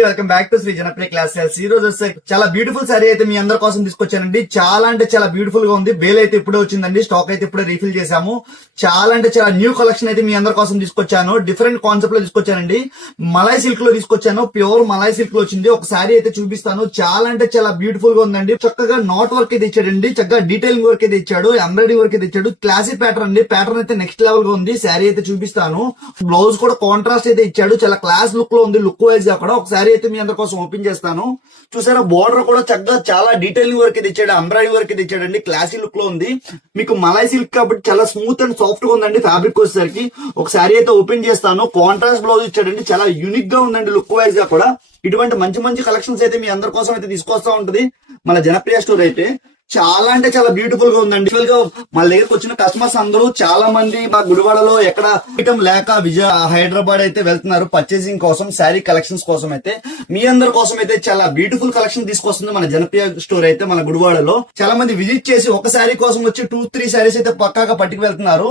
Welcome back to Shri Janapriya classes. ఈ రోజు వస్తే చాలా బ్యూటిఫుల్ సారీ అయితే మీ అందరి కోసం తీసుకొచ్చానండి. చాలా అంటే చాలా బ్యూటిఫుల్ గా ఉంది. బేల్ అయితే ఇప్పుడే వచ్చిందండి. స్టాక్ అయితే ఇప్పుడే రీఫిల్ చేశాము. చాలా అంటే చాలా న్యూ కలెక్షన్ అయితే మీ అందరి కోసం తీసుకొచ్చాను. డిఫరెంట్ కాన్సెప్ట్ లో తీసుకొచ్చానండి. మలై సిల్క్ లో తీసుకొచ్చాను. ప్యూర్ మలై సిల్క్ లో వచ్చింది. ఒక సారీ అయితే చూపిస్తాను. చాలా అంటే చాలా బ్యూటిఫుల్ గా ఉందండి. చక్కగా నాట్ వర్క్ అయితే ఇచ్చాడండి. చక్కగా డీటెయిలింగ్ వర్క్ అయితే ఇచ్చాడు. ఎంబ్రాయిడరీ వర్క్ అయితే ఇచ్చాడు. క్లాసిక్ ప్యాటర్న్ అండి. ప్యాటర్న్ అయితే నెక్స్ట్ లెవెల్ గా ఉంది. సారీ అయితే చూపిస్తాను. బ్లౌజ్ కూడా కాంట్రాస్ట్ అయితే ఇచ్చాడు. చాలా క్లాస్ లుక్ లో ఉంది. లుక్ వైజ్ గా కూడా ఒక సారీ అయితే మీ అందరి కోసం ఓపెన్ చేస్తాను. చూసారా, బోర్డర్ కూడా చక్కగా చాలా డీటెయిలింగ్ వర్క్ అయితే ఇచ్చాడు. ఎంబ్రాయిడరీ వర్క్ అయితే ఇచ్చాడండి. క్లాసీ లుక్ లో ఉంది. మీకు మలై సిల్క్ కాబట్టి చాలా స్మూత్ అండ్ సాఫ్ట్ గా ఉందండి. ఫ్యాబ్రిక్ వచ్చేసరికి ఒక సారీ అయితే ఓపెన్ చేస్తాను. కాంట్రాస్ట్ బ్లౌజ్ ఇచ్చాడండి. చాలా యూనిక్ గా ఉందండి లుక్ వైజ్ గా కూడా. ఇటువంటి మంచి మంచి కలెక్షన్స్ అయితే మీ అందరి కోసం అయితే తీసుకొస్తా ఉంటది మన జనప్రియ స్టోర్ అయితే. చాలా అంటే చాలా బ్యూటిఫుల్ గా ఉందండి. మన దగ్గరకు వచ్చిన కస్టమర్స్ అందరూ చాలా మంది మా గుడివాడలో ఎక్కడ ఐటమ్ లేక హైదరాబాద్ అయితే వెళ్తున్నారు పర్చేసింగ్ కోసం, శారీ కలెక్షన్స్ కోసం. అయితే మీ అందరి కోసం అయితే చాలా బ్యూటిఫుల్ కలెక్షన్ తీసుకొస్తుంది మన జనప్రియ స్టోర్ అయితే మన గుడివాడలో. చాలా మంది విజిట్ చేసి ఒక శారీ కోసం వచ్చి 2-3 శారీస్ అయితే పక్కాగా పట్టుకు వెళ్తున్నారు.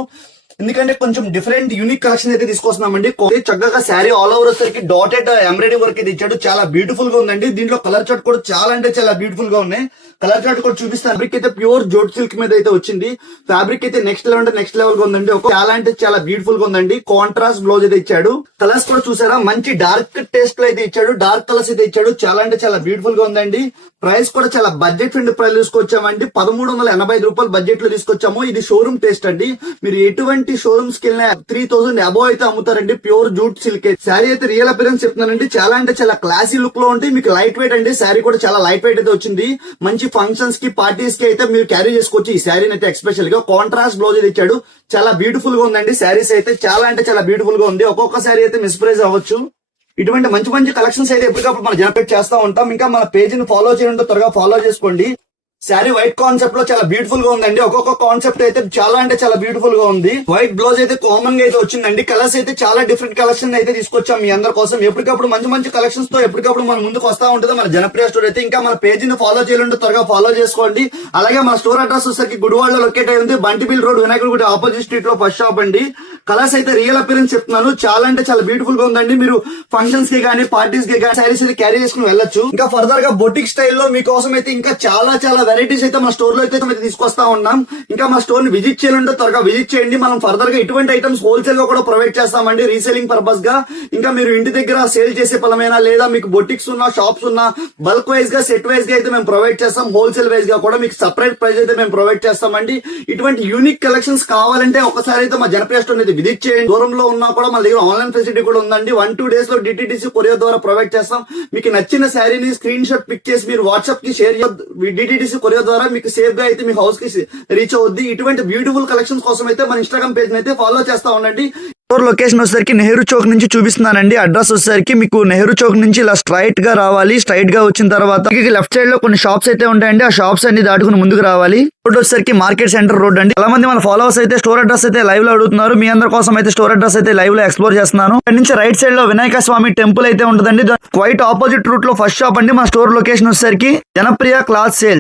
ఎందుకంటే కొంచెం డిఫరెంట్ యూనిక్ కలెక్షన్ అయితే తీసుకొస్తున్నామండి. చక్కగా శారీ ఆల్ ఓవర్ వచ్చేసరికి డాటెడ్ ఎంబ్రాయిడరీ వర్క్ అయితే ఇచ్చాడు. చాలా బ్యూటిఫుల్ గా ఉందండి. దీంట్లో కలర్ చార్ట్ కూడా చాలా అంటే చాలా బ్యూటిఫుల్ గా ఉన్నాయి. కలర్ చార్ట్ కూడా చూపిస్తాను. ఫ్యాబ్రిక్ అయితే ప్యూర్ జోట్ సిల్క్ మీద అయితే వచ్చింది. ఫ్యాబ్రిక్ అయితే నెక్స్ట్ లెవెల్ అంటే నెక్స్ట్ లెవెల్ గా ఉందండి. చాలా అంటే చాలా బ్యూటిఫుల్ గా ఉందండి. కాంట్రాస్ట్ బ్లౌజ్ అయితే ఇచ్చాడు. కలర్స్ కూడా చూసారా, మంచి డార్క్ టేస్ట్ లో అయితే ఇచ్చాడు. డార్క్ కలర్స్ అయితే ఇచ్చాడు. చాలా అంటే చాలా బ్యూటిఫుల్ గా ఉందండి. ప్రైస్ కూడా చాలా బడ్జెట్ ఫ్రెండ్ ప్రైస్ తీసుకొచ్చామండి. 1385 రూపాయలు బడ్జెట్ లో తీసుకొచ్చాము. ఇది షోరూమ్ టేస్ట్ అండి. మీరు ఎటువంటి షోరూమ్స్ కి వెళ్ళినా 3000 అబోవ్ అయితే అమ్ముతారండి. ప్యూర్ జూట్ సిల్క్ శారీ అయితే రియల్ అపిరెన్స్ చెప్తున్నానండి. చాలా అంటే చాలా క్లాసీ లుక్ లో ఉంటే మీకు లైట్ వెయిట్ అండి. శారీ కూడా చాలా లైట్ వెయిట్ అయితే వచ్చింది. మంచి ఫంక్షన్స్ కి పార్టీస్ కి అయితే మీరు క్యారీ చేసుకోవచ్చు. ఈ శారీని అయితే ఎక్స్పెషల్ గా కాంట్రాస్ట్ బ్లౌజ్ అయితే ఇచ్చాడు. చాలా బ్యూటిఫుల్ గా ఉందండి. శారీస్ అయితే చాలా అంటే చాలా బ్యూటిఫుల్ గా ఉంది. ఒక్కొక్క శారీ అయితే మిస్ ప్రైజ్ అవ్వచ్చు. ఇటువంటి మంచి మంచి కలెక్షన్స్ అయితే ఎప్పటికప్పుడు మనం జనరేట్ చేస్తూ ఉంటాం. ఇంకా మన పేజీని ఫాలో చేయండి, త్వరగా ఫాలో చేసుకోండి. శారీ వైట్ కాన్సెప్ట్ లో చాలా బ్యూటిఫుల్ గా ఉందండి. ఒక్కొక్క కాన్సెప్ట్ అయితే చాలా అంటే చాలా బ్యూటిఫుల్ గా ఉంది. వైట్ బ్లౌజ్ అయితే కామన్ గా అయితే వచ్చిందండి. కలర్స్ అయితే చాలా డిఫరెంట్ కలెక్షన్ అయితే తీసుకొచ్చాం మీ అందరి కోసం. ఎప్పటికప్పుడు మంచి మంచి కలెక్షన్స్ తో ఎప్పటికప్పుడు మన ముందుకు వస్తా ఉంటుంది మన జనప్రియ స్టోర్ అయితే. ఇంకా మన పేజీని ఫాలో చేయాలంటే త్వరగా ఫాలో చేసుకోండి. అలాగే మన స్టోర్ అడ్రస్ వచ్చేసరికి గుడివాడలో లొకేట్ అయి ఉంది. బంటిబిల్ రోడ్, వినాయకుడి గుడి ఆపోజిట్ స్ట్రీట్ లో ఫస్ట్ షాప్ అండి. కలర్స్ అయితే రియల్ అపిరెన్స్ చెప్తున్నాను. చాలా అంటే చాలా బ్యూటిఫుల్ గా ఉందండి. మీరు ఫంక్షన్స్ కి కానీ పార్టీస్ కి కానీ సారీస్ అయితే క్యారీ చేసుకుని వెళ్ళొచ్చు. ఇంకా ఫర్దర్ గా బొటిక్ స్టైల్లో మీకోసం అయితే ఇంకా చాలా చాలా వెరైటీస్ అయితే మన స్టోర్ లో అయితే తీసుకొస్తా ఉన్నాం. ఇంకా మా స్టోర్ ని విజిట్ చేయాలంటే త్వరగా విజిట్ చేయండి. మనం ఫర్దర్ గా ఇటువంటి ఐటమ్స్ హోల్సేల్ గా కూడా ప్రొవైడ్ చేస్తామండి, రీసేలింగ్ పర్పస్ గా. ఇంకా మీరు ఇంటి దగ్గర సేల్ చేసే పలమైనా లేదా మీకు బొటిక్స్ ఉన్నా, షాప్స్ ఉన్నా, బల్క్ వైజ్ గా, సెట్ వైజ్ గా అయితే మేము ప్రొవైడ్ చేస్తాం. హోల్సేల్ వైజ్ గా కూడా మీకు సపరేట్ ప్రైస్ అయితే మేము ప్రొవైడ్ చేస్తామండి. ఇటువంటి యూనిక్ కలెక్షన్స్ కావాలంటే ఒకసారి అయితే మా జనప్రియ స్టోర్ అయితే విజిట్ చేయండి. దూరంలో ఉన్నా కూడా మన దగ్గర ఆన్లైన్ ఫెసిలిటీ కూడా ఉందండి. 1-2 డేస్ లో DTDC కొరియర్ ద్వారా ప్రొవైడ్ చేస్తాం. మీకు నచ్చిన శారీని స్క్రీన్ షాట్ పిక్ చేసి మీరు వాట్సాప్ కి షేర్ DTDC కొరియర్ ద్వారా మీకు సేఫ్ గా అయితే మీ హౌస్ కి రీచ్ అవుద్ది. ఇటువంటి బ్యూటిఫుల్ కలెక్షన్స్ కోసం అయితే మన ఇన్స్టాగ్రామ్ పేజ్ అయితే ఫాలో చేస్తా ఉండండి. స్టోర్ లొకేషన్ వచ్చేసరికి నెహ్రూ చౌక్ నుంచి చూపిస్తున్నానండి. అడ్రస్ వచ్చేసరికి మీకు నెహ్రూ చౌక్ నుంచి ఇలా స్ట్రైట్ గా రావాలి. స్ట్రైట్ గా వచ్చిన తర్వాత లెఫ్ట్ సైడ్ లో కొన్ని షాప్స్ అయితే ఉంటాయండి. ఆ షాప్స్ అన్ని దాటుకుని ముందుకు రావాలి. రోడ్ వచ్చేసరికి మార్కెట్ సెంటర్ రోడ్ అండి. చాలా మంది మన ఫాలోవర్స్ అయితే స్టోర్ అడ్రస్ అయితే లైవ్ లో అడుగుతున్నారు. మీ అందరి కోసం అయితే స్టోర్ అడ్రస్ అయితే లైవ్ లో ఎక్స్ప్లోర్ చేస్తున్నాను. ఇక్కడ నుంచి రైట్ సైడ్ లో వినాయక స్వామి టెంపుల్ అయితే ఉంటుందండి. క్వైట్ ఆపోజిట్ రూట్ లో ఫస్ట్ షాప్ అండి. మా స్టోర్ లొకేషన్ వచ్చేసరికి జనప్రియ క్లాత్ సేల్.